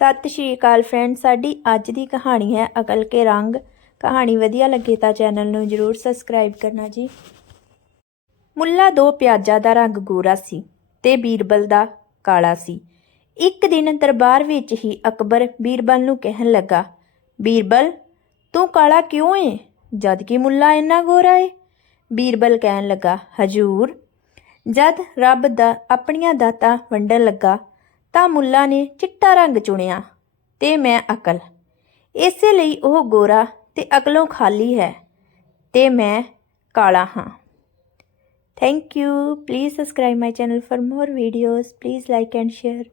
ਸਤਿ ਸ਼੍ਰੀ ਅਕਾਲ ਫਰੈਂਡ ਸਾਡੀ ਅੱਜ ਦੀ ਕਹਾਣੀ ਹੈ ਅਕਲ ਕੇ ਰੰਗ। ਕਹਾਣੀ ਵਧੀਆ ਲੱਗੇ ਤਾਂ ਚੈਨਲ ਨੂੰ ਜਰੂਰ ਸਬਸਕ੍ਰਾਈਬ ਕਰਨਾ ਜੀ। ਮੁੱਲਾ ਦੋ ਪਿਆਜ਼ਾ ਦਾ ਰੰਗ ਗੋਰਾ ਸੀ ਤੇ ਬੀਰਬਲ ਦਾ ਕਾਲਾ ਸੀ। ਇੱਕ ਦਿਨ ਦਰਬਾਰ ਵਿੱਚ ਹੀ ਅਕਬਰ ਬੀਰਬਲ ਨੂੰ ਕਹਿਣ ਲੱਗਾ, ਬੀਰਬਲ, ਤੂੰ ਕਾਲਾ ਕਿਉਂ ਏ? ਜਦ ਕਿ ਮੁੱਲਾ ਇੰਨਾ ਗੋਰਾ ਏ। ਬੀਰਬਲ ਕਹਿਣ ਲੱਗਾ, ਹਜੂਰ, ਜਦ ਰੱਬ ਦਾ ਆਪਣੀਆਂ ਦਾਤਾਂ ਵੰਡਣ ਲੱਗਾ ਤਾਂ ਮੁੱਲਾ ਨੇ ਚਿੱਟਾ ਰੰਗ ਚੁਣਿਆ ਤੇ ਮੈਂ ਅਕਲ। ਇਸੇ ਲਈ ਉਹ ਗੋਰਾ ਤੇ ਅਕਲੋਂ ਖਾਲੀ ਹੈ ਤੇ ਮੈਂ ਕਾਲਾ ਹਾਂ। Thank you please subscribe my channel for more videos please like and share